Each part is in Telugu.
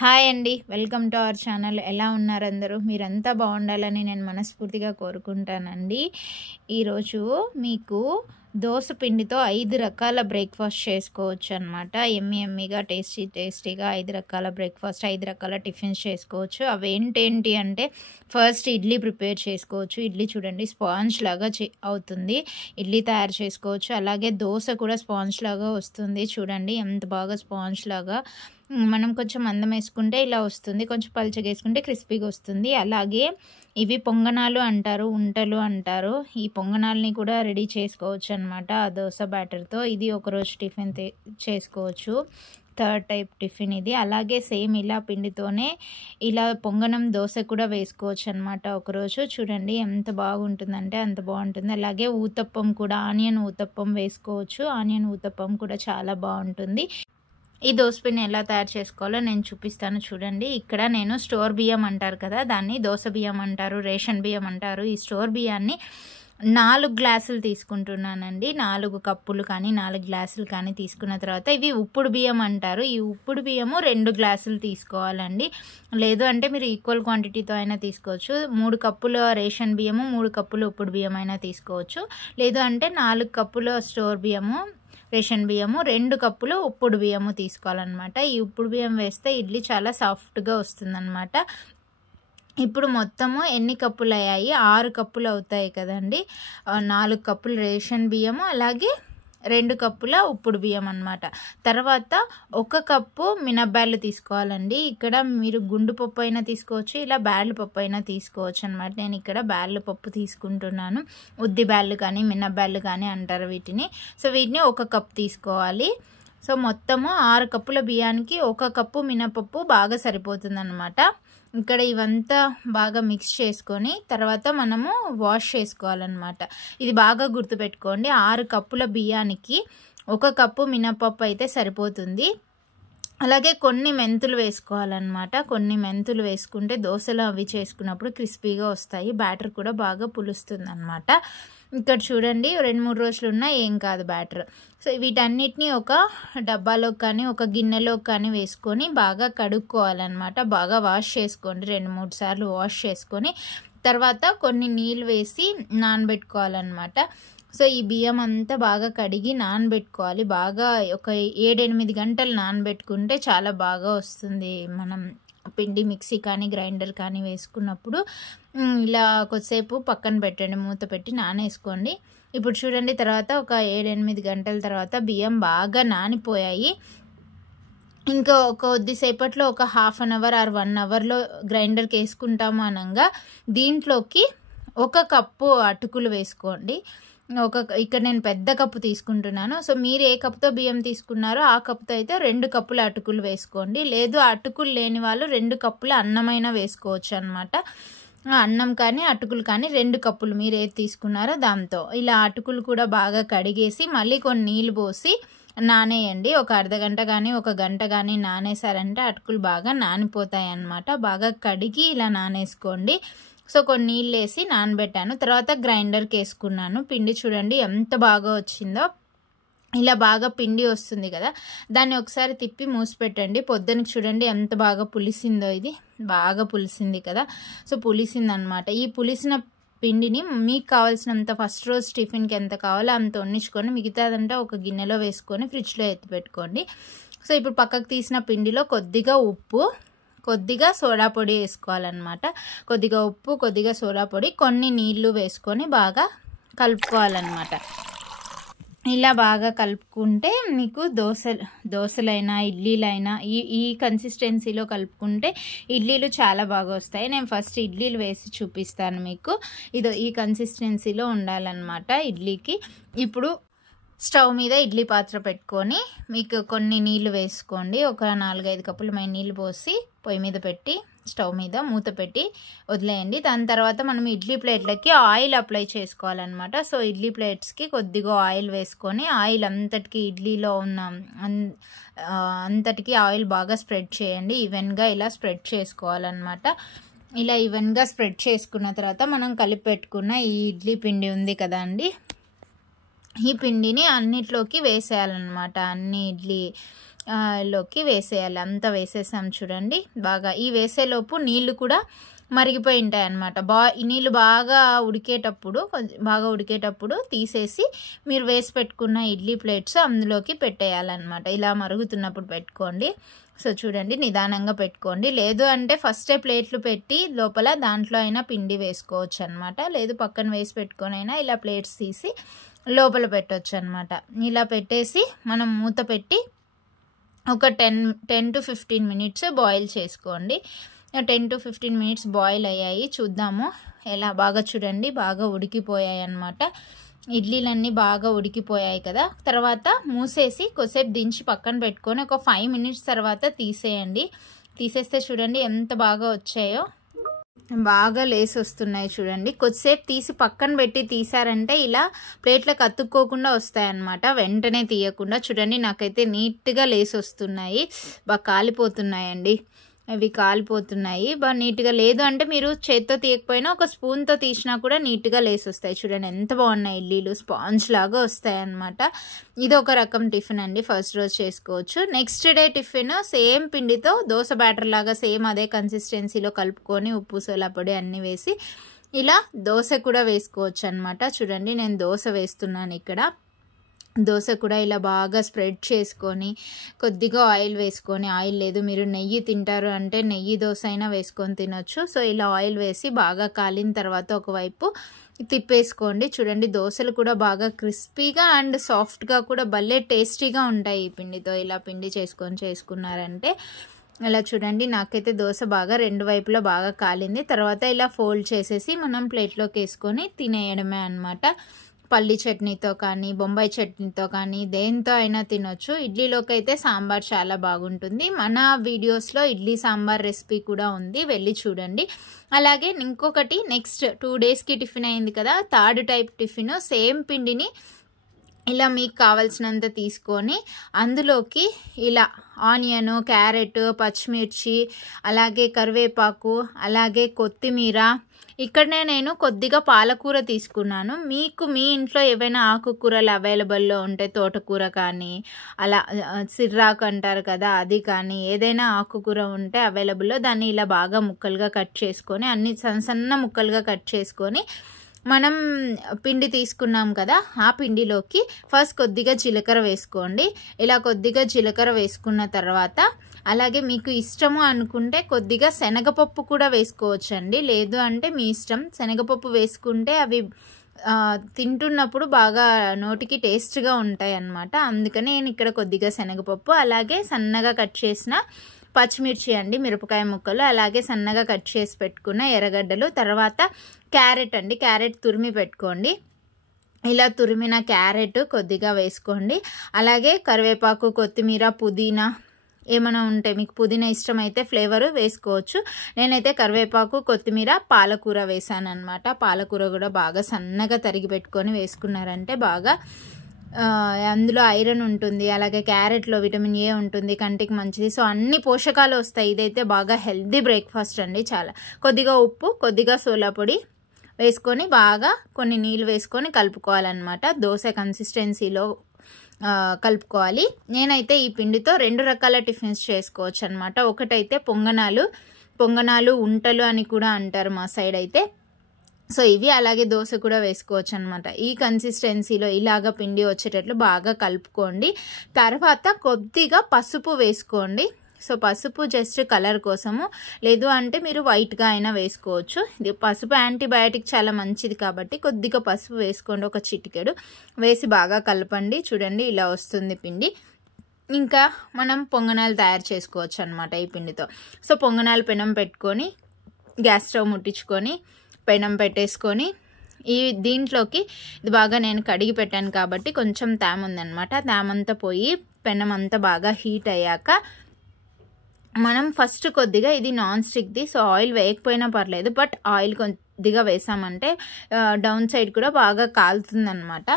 హాయ్ అండి, వెల్కమ్ టు అవర్ ఛానల్. ఎలా ఉన్నారు అందరూ? మీరంతా బాగుండాలని నేను మనస్ఫూర్తిగా కోరుకుంటానండి. ఈరోజు మీకు దోస పిండితో 5 రకాల బ్రేక్ఫాస్ట్ చేసుకోవచ్చు అనమాట. ఎమ్మీగా టేస్టీగా 5 రకాల బ్రేక్ఫాస్ట్, 5 రకాల టిఫిన్స్ చేసుకోవచ్చు. అవి ఏంటి అంటే, ఫస్ట్ ఇడ్లీ ప్రిపేర్ చేసుకోవచ్చు. ఇడ్లీ చూడండి స్పాంజ్ లాగా అవుతుంది. ఇడ్లీ తయారు చేసుకోవచ్చు. అలాగే దోశ కూడా స్పాంజ్ లాగా వస్తుంది. చూడండి ఎంత బాగా స్పాంజ్ లాగా. మనం కొంచెం మందం వేసుకుంటే ఇలా వస్తుంది, కొంచెం పలుచగా వేసుకుంటే క్రిస్పీగా వస్తుంది. అలాగే ఇవి పొంగనాలు అంటారు, ఉంటలు అంటారు. ఈ పొంగనాలని కూడా రెడీ చేసుకోవచ్చు అనమాట ఆ దోశ బ్యాటర్తో. ఇది ఒకరోజు టిఫిన్ చేసుకోవచ్చు, థర్డ్ టైప్ టిఫిన్ ఇది. అలాగే సేమ్ ఇలా పిండితోనే ఇలా పొంగనం దోశ కూడా వేసుకోవచ్చు అనమాట ఒకరోజు. చూడండి ఎంత బాగుంటుందంటే అంత బాగుంటుంది. అలాగే ఊతప్పం కూడా, ఆనియన్ ఊతప్పం వేసుకోవచ్చు. ఆనియన్ ఊతప్పం కూడా చాలా బాగుంటుంది. ఈ దోసపిండి ఎలా తయారు చేసుకోవాలో నేను చూపిస్తాను చూడండి. ఇక్కడ నేను స్టోర్ బియ్యం అంటారు కదా, దాన్ని దోస బియ్యం అంటారు, రేషన్ బియ్యం అంటారు. ఈ స్టోర్ బియ్యాన్ని 4 గ్లాసులు తీసుకుంటున్నానండి. 4 కప్పులు కానీ 4 గ్లాసులు కానీ తీసుకున్న తర్వాత, ఇవి ఉప్పుడు బియ్యం అంటారు. ఈ ఉప్పుడు బియ్యము 2 గ్లాసులు తీసుకోవాలండి. లేదు అంటే మీరు ఈక్వల్ క్వాంటిటీతో అయినా తీసుకోవచ్చు. 3 కప్పుల రేషన్ బియ్యము, 3 కప్పులు ఉప్పుడు బియ్యం అయినా తీసుకోవచ్చు. లేదు అంటే 4 కప్పుల స్టోర్ బియ్యము, రేషన్ బియ్యము, 2 కప్పులు ఉప్పుడు బియ్యము తీసుకోవాలన్నమాట. ఈ ఉప్పుడు బియ్యం వేస్తే ఇడ్లీ చాలా సాఫ్ట్గా వస్తుందన్నమాట. ఇప్పుడు మొత్తము ఎన్ని కప్పులు అయ్యాయి? 6 కప్పులు అవుతాయి కదండి. 4 కప్పులు రేషన్ బియ్యము, అలాగే 2 కప్పుల ఉప్పుడు బియ్యం అన్నమాట. తర్వాత 1 కప్పు మినప్పాలు తీసుకోవాలండి. ఇక్కడ మీరు గుండు పప్పు అయినా తీసుకోవచ్చు, ఇలా బ్యాళ్ళు పప్పు అయినా తీసుకోవచ్చు అనమాట. నేను ఇక్కడ బ్యాళ్ళు పప్పు తీసుకుంటున్నాను. ఉద్ది బ్యాళ్ళు కానీ మినప్పాలు కానీ అంటారు వీటిని. సో వీటిని 1 కప్ తీసుకోవాలి. సో మొత్తము 6 కప్పుల బియ్యానికి 1 కప్పు మినపప్పు బాగా సరిపోతుంది అనమాట. ఇక్కడ ఇవంతా బాగా మిక్స్ చేసుకొని తర్వాత మనము వాష్ చేసుకోవాలన్నమాట. ఇది బాగా గుర్తుపెట్టుకోండి, 6 కప్పుల బియ్యానికి 1 కప్పు మినపప్పు అయితే సరిపోతుంది. అలాగే కొన్ని మెంతులు వేసుకోవాలన్నమాట. కొన్ని మెంతులు వేసుకుంటే దోశలు అవి చేసుకున్నప్పుడు క్రిస్పీగా వస్తాయి, బ్యాటర్ కూడా బాగా పులుస్తుంది అనమాట. ఇక్కడ చూడండి 2-3 రోజులు ఉన్నా ఏం కాదు బ్యాటర్. సో వీటన్నిటిని ఒక డబ్బాలో కానీ ఒక గిన్నెలో కానీ వేసుకొని బాగా కడుక్కోవాలన్నమాట. బాగా వాష్ చేసుకోండి, 2-3 సార్లు వాష్ చేసుకొని తర్వాత కొన్ని నీళ్ళు వేసి నానబెట్టుకోవాలన్నమాట. సో ఈ బియ్యం అంతా బాగా కడిగి నానబెట్టుకోవాలి. బాగా ఒక 7-8 గంటలు నానబెట్టుకుంటే చాలా బాగా వస్తుంది. మనం పిండి మిక్సీ కానీ గ్రైండర్ కానీ వేసుకున్నప్పుడు ఇలా కొద్దిసేపు పక్కన పెట్టండి, మూత పెట్టి నానేసుకోండి. ఇప్పుడు చూడండి తర్వాత ఒక 7-8 గంటల తర్వాత బియ్యం బాగా నానిపోయాయి. ఇంకా కొద్దిసేపట్లో ఒక ½ అన్ అవర్ ఆర్ 1 అవర్లో గ్రైండర్కి వేసుకుంటాము అనగా దీంట్లోకి 1 కప్పు అటుకులు వేసుకోండి. ఇక్కడ నేను పెద్ద కప్పు తీసుకుంటున్నాను. సో మీరు ఏ కప్పుతో బియ్యం తీసుకున్నారో ఆ కప్పుతో అయితే 2 కప్పుల అటుకులు వేసుకోండి. లేదు అటుకులు లేని వాళ్ళు 2 కప్పుల అన్నమైనా వేసుకోవచ్చు అనమాట. అన్నం కానీ అటుకులు కానీ 2 కప్పులు మీరు ఏది తీసుకున్నారో దాంతో. ఇలా అటుకులు కూడా బాగా కడిగేసి మళ్ళీ కొన్ని నీళ్ళు పోసి నానేయండి. ఒక అర్ధగంట కానీ 1 గంట కానీ నానేసారంటే అటుకులు బాగా నానిపోతాయి అన్నమాట. బాగా కడిగి ఇలా నానేసుకోండి. సో కొన్ని నీళ్ళు వేసి నానబెట్టాను. తర్వాత గ్రైండర్కి వేసుకున్నాను. పిండి చూడండి ఎంత బాగా వచ్చిందో. ఇలా బాగా పిండి వస్తుంది కదా, దాన్ని ఒకసారి తిప్పి మూసిపెట్టండి. పొద్దునకి చూడండి ఎంత బాగా పులిసిందో. ఇది బాగా పులిసింది కదా. సో పులిసింది అనమాట. ఈ పులిసిన పిండిని మీకు కావాల్సినంత ఫస్ట్ రోజు టిఫిన్కి ఎంత కావాలో అంత వండించుకొని మిగతాదంతా ఒక గిన్నెలో వేసుకొని ఫ్రిడ్జ్లో ఎత్తి పెట్టుకోండి. సో ఇప్పుడు పక్కకు తీసిన పిండిలో కొద్దిగా ఉప్పు, కొద్దిగా సోడా పొడి వేసుకోవాలన్నమాట. కొద్దిగా ఉప్పు, కొద్దిగా సోడా పొడి, కొన్ని నీళ్లు వేసుకొని బాగా కలుపుకోవాలన్నమాట. ఇలా బాగా కలుపుకుంటే మీకు దోశలైనా ఇడ్లీలైనా ఈ కన్సిస్టెన్సీలో కలుపుకుంటే ఇడ్లీలు చాలా బాగా వస్తాయి. నేను ఫస్ట్ ఇడ్లీలు వేసి చూపిస్తాను మీకు. ఈ కన్సిస్టెన్సీలో ఉండాలన్నమాట ఇడ్లీకి. ఇప్పుడు స్టవ్ మీద ఇడ్లీ పాత్ర పెట్టుకొని మీకు కొన్ని నీళ్లు వేసుకోండి. ఒక 4-5 కప్పులు నీళ్ళు పోసి పొయ్యి మీద పెట్టి స్టవ్ మీద మూత పెట్టి వదిలేయండి. దాని తర్వాత మనం ఇడ్లీ ప్లేట్లకి ఆయిల్ అప్లై చేసుకోవాలన్నమాట. సో ఇడ్లీ ప్లేట్స్కి కొద్దిగా ఆయిల్ వేసుకొని ఆయిల్ అంతటికి ఇడ్లీలో ఉన్న అంతటికి ఆయిల్ బాగా స్ప్రెడ్ చేయండి. ఈవెన్గా ఇలా స్ప్రెడ్ చేసుకోవాలన్నమాట. ఇలా ఈవెన్గా స్ప్రెడ్ చేసుకున్న తర్వాత మనం కలిపి పెట్టుకున్న ఈ ఇడ్లీ పిండి ఉంది కదా అండి, ఈ పిండిని అన్నిట్లోకి వేసేయాలన్నమాట. అన్ని లోకి వేసేయాలి. అంతా వేసేసాం చూడండి. బాగా ఈ వేసేలోపు నీళ్లు కూడా మరిగిపోయి ఉంటాయి అన్నమాట. నీళ్ళు బాగా ఉడికేటప్పుడు తీసేసి మీరు వేసి పెట్టుకున్న ఇడ్లీ ప్లేట్స్ అందులోకి పెట్టేయాలన్నమాట. ఇలా మరుగుతున్నప్పుడు పెట్టుకోండి. సో చూడండి, నిదానంగా పెట్టుకోండి. లేదు అంటే ఫస్టే ప్లేట్లు పెట్టి లోపల దాంట్లో అయినా పిండి వేసుకోవచ్చు అనమాట. లేదు పక్కన వేసి పెట్టుకొని అయినా ఇలా ప్లేట్స్ తీసి లోపల పెట్టవచ్చు అనమాట. ఇలా పెట్టేసి మనం మూత పెట్టి ఒక 10 to 15 minutes బాయిల్ చేసుకోండి. 10 to 15 minutes బాయిల్ అయ్యాయి. చూద్దాము ఎలా. బాగా చూడండి, బాగా ఉడికిపోయాయి అన్నమాట. ఇడ్లీలన్నీ బాగా ఉడికిపోయాయి కదా. తర్వాత మూసేసి కొద్దిసేపు దించి పక్కన పెట్టుకొని ఒక 5 minutes తర్వాత తీసేయండి. తీసేస్తే చూడండి ఎంత బాగా వచ్చాయో. బాగా లేసి వస్తున్నాయి చూడండి. కొద్దిసేపు తీసి పక్కన పెట్టి తీసారంటే ఇలా ప్లేట్లకు అతుక్కోకుండా వస్తాయన్నమాట. వెంటనే తీయకుండా. చూడండి నాకైతే నీట్గా లేసి వస్తున్నాయి. బాగా కాలిపోతున్నాయండి, అవి కాలిపోతున్నాయి బాగా నీట్గా. లేదు అంటే మీరు చేత్తో తీయకపోయినా ఒక స్పూన్తో తీసినా కూడా నీట్గా లేసి వస్తాయి. చూడండి ఎంత బాగున్నాయి ఇడ్లీలు, స్పాంజ్ లాగా వస్తాయి అన్నమాట. ఇది ఒక రకం టిఫిన్ అండి, ఫస్ట్ రోజు చేసుకోవచ్చు. నెక్స్ట్ డే టిఫిన్ సేమ్ పిండితో దోశ బ్యాటర్ లాగా సేమ్ అదే కన్సిస్టెన్సీలో కలుపుకొని ఉప్పు సోలా పొడి అన్నీ వేసి ఇలా దోశ కూడా వేసుకోవచ్చు అన్నమాట. చూడండి నేను దోశ వేస్తున్నాను ఇక్కడ. దోశ కూడా ఇలా బాగా స్ప్రెడ్ చేసుకొని కొద్దిగా ఆయిల్ వేసుకొని, ఆయిల్ లేదు మీరు నెయ్యి తింటారు అంటే నెయ్యి దోశ అయినా వేసుకొని తినొచ్చు. సో ఇలా ఆయిల్ వేసి బాగా కాలిన తర్వాత ఒకవైపు తిప్పేసుకోండి. చూడండి దోశలు కూడా బాగా క్రిస్పీగా అండ్ సాఫ్ట్గా కూడా భలే టేస్టీగా ఉంటాయి ఈ పిండితో. ఇలా పిండి చేసుకున్నారంటే ఇలా చూడండి. నాకైతే దోశ బాగా రెండు వైపులా బాగా కాలింది. తర్వాత ఇలా ఫోల్డ్ చేసేసి మనం ప్లేట్లోకి వేసుకొని తినేయడమే అన్నమాట. పల్లి చట్నీతో కానీ బొంబాయి చట్నీతో కానీ దేంతో అయినా తినొచ్చు. ఇడ్లీలోకి అయితే సాంబార్ చాలా బాగుంటుంది. మన వీడియోస్లో ఇడ్లీ సాంబార్ రెసిపీ కూడా ఉంది, వెళ్ళి చూడండి. అలాగే ఇంకొకటి నెక్స్ట్ 2 daysకి టిఫిన్ అయింది కదా, థర్డ్ టైప్ టిఫిన్. సేమ్ పిండిని ఇలా మీకు కావాల్సినంత తీసుకొని అందులోకి ఇలా ఆనియన్, క్యారెట్, పచ్చిమిర్చి, అలాగే కరివేపాకు, అలాగే కొత్తిమీర. ఇక్కడనే నేను కొద్దిగా పాలకూర తీసుకున్నాను. మీకు మీ ఇంట్లో ఏవైనా ఆకుకూరలు అవైలబుల్లో ఉంటే తోటకూర కానీ అలా సిర్రాకు అంటారు కదా అది కానీ ఏదైనా ఆకుకూర ఉంటే అవైలబుల్లో దాన్ని ఇలా బాగా ముక్కలుగా కట్ చేసుకొని అన్ని సన్న ముక్కలుగా కట్ చేసుకొని మనం పిండి తీసుకున్నాం కదా ఆ పిండిలోకి ఫస్ట్ కొద్దిగా జీలకర్ర వేసుకోండి. ఇలా కొద్దిగా జీలకర్ర వేసుకున్న తర్వాత అలాగే మీకు ఇష్టము అనుకుంటే కొద్దిగా శనగపప్పు కూడా వేసుకోవచ్చండి. లేదు అంటే మీ ఇష్టం. శనగపప్పు వేసుకుంటే అవి తింటున్నప్పుడు బాగా నోటికి టేస్ట్గా ఉంటాయి అన్నమాట. అందుకని నేను ఇక్కడ కొద్దిగా శనగపప్పు, అలాగే సన్నగా కట్ చేసిన పచ్చిమిర్చి అండి, మిరపకాయ ముక్కలు, అలాగే సన్నగా కట్ చేసి పెట్టుకున్న ఎర్రగడ్డలు, తర్వాత క్యారెట్ అండి, క్యారెట్ తురిమి పెట్టుకోండి. ఇలా తురిమిన క్యారెట్ కొద్దిగా వేసుకోండి. అలాగే కరివేపాకు, కొత్తిమీర, పుదీనా ఏమైనా ఉంటే మీకు పుదీనా ఇష్టమైతే ఫ్లేవర్ వేసుకోవచ్చు. నేనైతే కరివేపాకు, కొత్తిమీర, పాలకూర వేసాను అనమాట. పాలకూర కూడా బాగా సన్నగా తరిగి పెట్టుకొని వేసుకున్నారంటే బాగా అందులో ఐరన్ ఉంటుంది, అలాగే క్యారెట్లో విటమిన్ ఏ ఉంటుంది, కంటికి మంచిది. సో అన్ని పోషకాలు వస్తాయి. ఇదైతే బాగా హెల్దీ బ్రేక్ఫాస్ట్ అండి. చాలా కొద్దిగా ఉప్పు, కొద్దిగా సోలా పొడి వేసుకొని బాగా కొన్ని నీళ్ళు వేసుకొని కలుపుకోవాలన్నమాట. దోశ కన్సిస్టెన్సీలో కలుపుకోవాలి. నేనైతే ఈ పిండితో 2 రకాల టిఫిన్స్ చేసుకోవచ్చు అనమాట. ఒకటైతే పొంగనాలు ఉంటలు అని కూడా అంటారు మా సైడ్ అయితే. సో ఇవి, అలాగే దోశ కూడా వేసుకోవచ్చు అనమాట. ఈ కన్సిస్టెన్సీలో ఇలాగ పిండి వచ్చేటట్లు బాగా కలుపుకోండి. తర్వాత కొద్దిగా పసుపు వేసుకోండి. సో పసుపు జస్ట్ కలర్ కోసము, లేదు అంటే మీరు వైట్గా అయినా వేసుకోవచ్చు. ఇది పసుపు యాంటీబయాటిక్ చాలా మంచిది కాబట్టి కొద్దిగా పసుపు వేసుకోండి, ఒక చిటికెడు వేసి బాగా కలపండి. చూడండి ఇలా వస్తుంది పిండి. ఇంకా మనం పొంగనాలు తయారు చేసుకోవచ్చు అనమాట ఈ పిండితో. సో పొంగనాలు పెనం పెట్టుకొని గ్యాస్ స్టవ్ ముట్టించుకొని పెనం పెట్టేసుకొని దీంట్లోకి ఇది బాగా నేను కడిగి పెట్టాను కాబట్టి కొంచెం తేమ ఉందన్నమాట. తేమంతా పోయి పెనం అంతా బాగా హీట్ అయ్యాక మనం ఫస్ట్ కొద్దిగా, ఇది నాన్ స్టిక్ది సో ఆయిల్ వేయకపోయినా పర్లేదు, బట్ ఆయిల్ కొద్దిగా వేసామంటే డౌన్ సైడ్ కూడా బాగా కాలుతుందన్నమాట.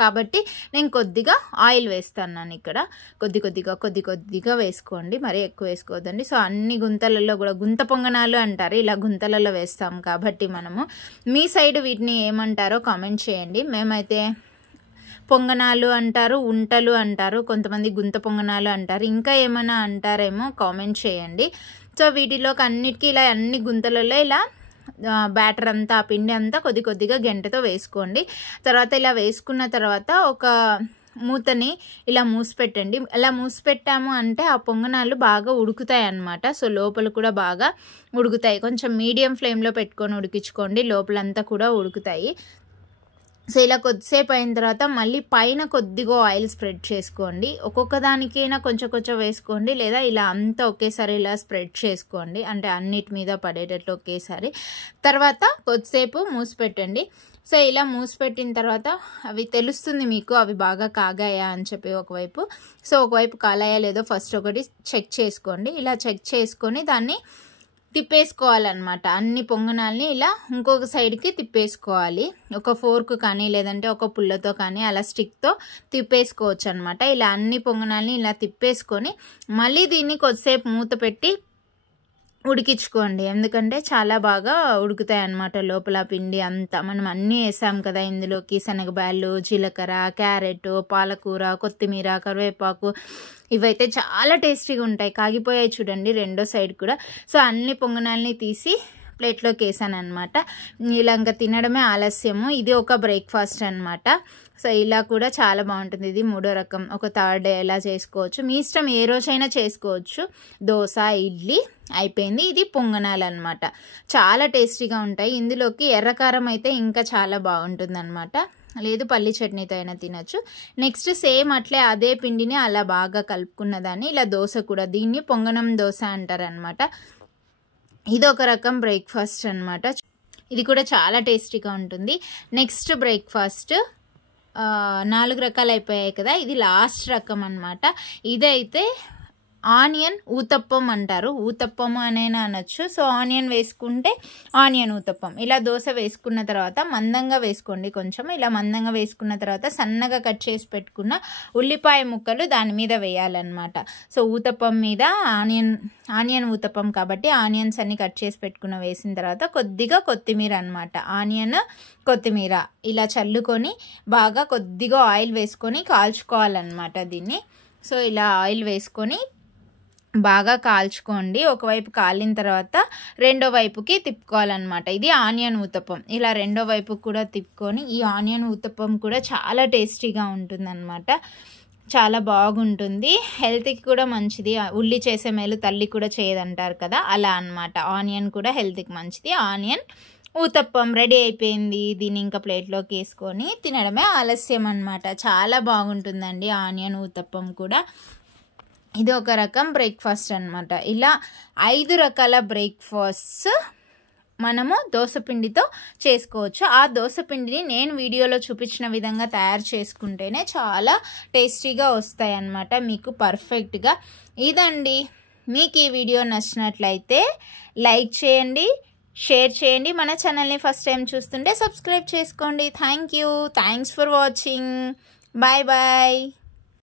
కాబట్టి నేను కొద్దిగా ఆయిల్ వేస్తున్నాను ఇక్కడ. కొద్దిగా వేసుకోండి, మరీ ఎక్కువ వేసుకోవద్దండి. సో అన్ని గుంతలలో కూడా గుంత పొంగనాలు అంటారు, ఇలా గుంతలలో వేస్తాం కాబట్టి మనము. మీ సైడ్ వీటిని ఏమంటారో కామెంట్ చేయండి. మేమైతే పొంగనాలు అంటారు, ఉంటలు అంటారు, కొంతమంది గుంత పొంగనాలు అంటారు, ఇంకా ఏమైనా అంటారేమో కామెంట్ చేయండి. సో వీటిలోకి అన్నిటికీ ఇలా అన్ని గుంతలలో ఇలా బ్యాటర్ అంతా ఆ పిండి అంతా కొద్దిగా గెంటతో వేసుకోండి. తర్వాత ఇలా వేసుకున్న తర్వాత ఒక మూతని ఇలా మూసిపెట్టండి. అలా మూసిపెట్టాము అంటే ఆ పొంగనాలు బాగా ఉడుకుతాయి అన్నమాట. సో లోపల కూడా బాగా ఉడుకుతాయి. కొంచెం మీడియం ఫ్లేమ్లో పెట్టుకొని ఉడికించుకోండి, లోపలంతా కూడా ఉడుకుతాయి. సో ఇలా కొద్దిసేపు అయిన తర్వాత మళ్ళీ పైన కొద్దిగా ఆయిల్ స్ప్రెడ్ చేసుకోండి. ఒక్కొక్క దానికైనా కొంచెం వేసుకోండి, లేదా ఇలా అంతా ఒకేసారి ఇలా స్ప్రెడ్ చేసుకోండి, అంటే అన్నిటి మీద పడేటట్లు ఒకేసారి. తర్వాత కొద్దిసేపు మూసిపెట్టండి. సో ఇలా మూసిపెట్టిన తర్వాత అవి తెలుస్తుంది మీకు, అవి బాగా కాగాయా అని చెప్పి ఒకవైపు. సో ఒకవైపు కాలాయా లేదో ఫస్ట్ ఒకటి చెక్ చేసుకోండి. ఇలా చెక్ చేసుకొని దాన్ని తిప్పేసుకోవాలన్నమాట. అన్ని పొంగనాల్ని ఇలా ఇంకొక సైడ్కి తిప్పేసుకోవాలి. ఒక ఫోర్క్ కానీ లేదంటే ఒక పుల్లతో కానీ అలా స్టిక్తో తిప్పేసుకోవచ్చు అనమాట. ఇలా అన్ని పొంగనాల్ని ఇలా తిప్పేసుకొని మళ్ళీ దీన్ని కొద్దిసేపు మూత పెట్టి ఉడికించుకోండి. ఎందుకంటే చాలా బాగా ఉడుకుతాయి అన్నమాట లోపల పిండి అంతా. మనం అన్నీ వేసాం కదా ఇందులోకి, శనగబ్యాళ్ళు, జీలకర్ర, క్యారెట్, పాలకూర, కొత్తిమీర, కరివేపాకు, ఇవైతే చాలా టేస్టీగా ఉంటాయి. కాగిపోయాయి చూడండి రెండో సైడ్ కూడా. సో అన్ని పొంగనాల్ని తీసి ప్లేట్లోకి వేసాను అనమాట. ఇలా ఇంకా తినడమే ఆలస్యము. ఇది ఒక బ్రేక్ఫాస్ట్ అనమాట. సో ఇలా కూడా చాలా బాగుంటుంది. ఇది మూడో రకం, ఒక థర్డ్ డే ఎలా చేసుకోవచ్చు, మీ ఇష్టం, ఏ రోజైనా చేసుకోవచ్చు. దోశ, ఇడ్లీ అయిపోయింది. ఇది పొంగనాలు అనమాట. చాలా టేస్టీగా ఉంటాయి. ఇందులోకి ఎర్రకారం అయితే ఇంకా చాలా బాగుంటుంది అనమాట, లేదు పల్లి చట్నీతో అయినా తినచ్చు. నెక్స్ట్ సేమ్ అట్లే అదే పిండిని అలా బాగా కలుపుకున్న దాన్ని ఇలా దోశ కూడా, దీన్ని పొంగనం దోశ అంటారనమాట. ఇది ఒక రకం బ్రేక్ఫాస్ట్ అనమాట. ఇది కూడా చాలా టేస్టీగా ఉంటుంది. నెక్స్ట్ బ్రేక్ఫాస్ట్ 4 రకాలు అయిపోయాయి కదా, ఇది లాస్ట్ రకం అనమాట. ఇదైతే ఆనియన్ ఊతప్పం అంటారు. ఊతప్పం అనేనా అనొచ్చు. సో ఆనియన్ వేసుకుంటే ఆనియన్ ఊతప్పం. ఇలా దోశ వేసుకున్న తర్వాత మందంగా వేసుకోండి. కొంచెం ఇలా మందంగా వేసుకున్న తర్వాత సన్నగా కట్ చేసి పెట్టుకున్న ఉల్లిపాయ ముక్కలు దాని మీద వేయాలన్నమాట. సో ఊతప్పం మీద ఆనియన్ ఊతప్పం కాబట్టి ఆనియన్స్ అన్ని కట్ చేసి పెట్టుకున్న వేసిన తర్వాత కొద్దిగా కొత్తిమీర అనమాట, ఆనియన్ కొత్తిమీర ఇలా చల్లుకొని బాగా కొద్దిగా ఆయిల్ వేసుకొని కాల్చుకోవాలన్నమాట దీన్ని. సో ఇలా ఆయిల్ వేసుకొని బాగా కాల్చుకోండి. ఒకవైపు కాలిన తర్వాత రెండో వైపుకి తిప్పుకోవాలన్నమాట. ఇది ఆనియన్ ఊతప్పం. ఇలా రెండో వైపు కూడా తిప్పుకొని, ఈ ఆనియన్ ఊతప్పం కూడా చాలా టేస్టీగా ఉంటుందన్నమాట. చాలా బాగుంటుంది, హెల్త్కి కూడా మంచిది. ఉల్లి చేసే మేలు తల్లి కూడా చేయదంటారు కదా, అలా అన్నమాట. ఆనియన్ కూడా హెల్త్కి మంచిది. ఆనియన్ ఊతప్పం రెడీ అయిపోయింది. దీన్ని ఇంకా ప్లేట్లోకి వేసుకొని తినడమే ఆలస్యం అన్నమాట. చాలా బాగుంటుందండి ఆనియన్ ఊతప్పం కూడా. ఇది ఒక రకం బ్రేక్ఫాస్ట్ అనమాట. ఇలా 5 రకాల బ్రేక్ఫాస్ట్స్ మనము దోసపిండితో చేసుకోవచ్చు. ఆ దోసపిండిని నేను వీడియోలో చూపించిన విధంగా తయారు చేసుకుంటేనే చాలా టేస్టీగా వస్తాయి అన్నమాట మీకు పర్ఫెక్ట్గా. ఇదండి, మీకు ఈ వీడియో నచ్చినట్లయితే లైక్ చేయండి, షేర్ చేయండి. మన ఛానల్ని ఫస్ట్ టైం చూస్తుంటే సబ్స్క్రైబ్ చేసుకోండి. Thanks for watching. Bye bye.